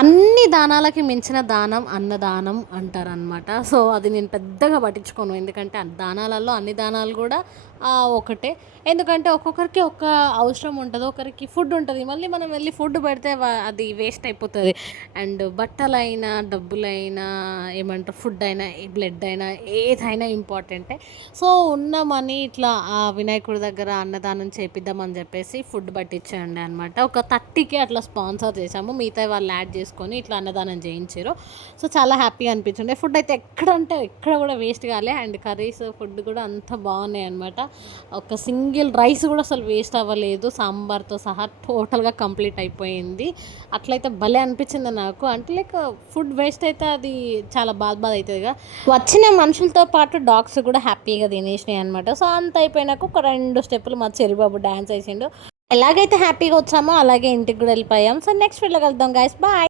అన్ని దానాలకి మించిన దానం అన్నదానం అంటారనమాట. సో అది నేను పెద్దగా పట్టించుకోను. ఎందుకంటే దానాలలో అన్ని దానాలు కూడా ఒకటే. ఎందుకంటే ఒక్కొక్కరికి ఒక అవసరం ఉంటుంది, ఒకరికి ఫుడ్ ఉంటుంది. మళ్ళీ మనం వెళ్ళి ఫుడ్ పెడితే అది వేస్ట్ అయిపోతుంది. అండ్ బట్టలైనా, డబ్బులైనా, ఏమంటారు, ఫుడ్ అయినా, బ్లడ్ అయినా, ఏదైనా ఇంపార్టెంటే. సో ఉన్న మనీ ఇట్లా వినాయకుడి దగ్గర అన్నదానం చేపిద్దామని చెప్పేసి ఫుడ్ పట్టించండి అనమాట. ఒక 30కి అట్లా స్పాన్సర్ చేసాము. మిగతా వాళ్ళు యాడ్ చేసుకొని ఇట్లా అన్నదానం చేయించారు. సో చాలా హ్యాపీగా అనిపించింది. ఫుడ్ అయితే ఎక్కడ అంటే ఎక్కడ కూడా వేస్ట్ కాలే. అండ్ కర్రీస్, ఫుడ్ కూడా అంత బాగున్నాయి అనమాట. ఒక సింగిల్ రైస్ కూడా అసలు వేస్ట్ అవ్వలేదు. సాంబార్తో సహా టోటల్గా కంప్లీట్ అయిపోయింది. అట్లయితే భలే అనిపించింది నాకు. అంటే లైక్ ఫుడ్ వేస్ట్ అయితే అది చాలా బాధ అవుతుందిగా. వచ్చిన మనుషులతో పాటు డాగ్స్ కూడా హ్యాపీగా తినేసినాయి అనమాట. సో అంత అయిపోయినాక ఒక 2 స్టెప్పులు మా చెరిబాబు డ్యాన్స్ వేసిండు. ఎలాగైతే హ్యాపీగా వచ్చామో అలాగే ఇంటికి కూడా వెళ్ళిపోయాం. సో నెక్స్ట్ వీడియోలో కలుద్దాం గైస్. బాయ్.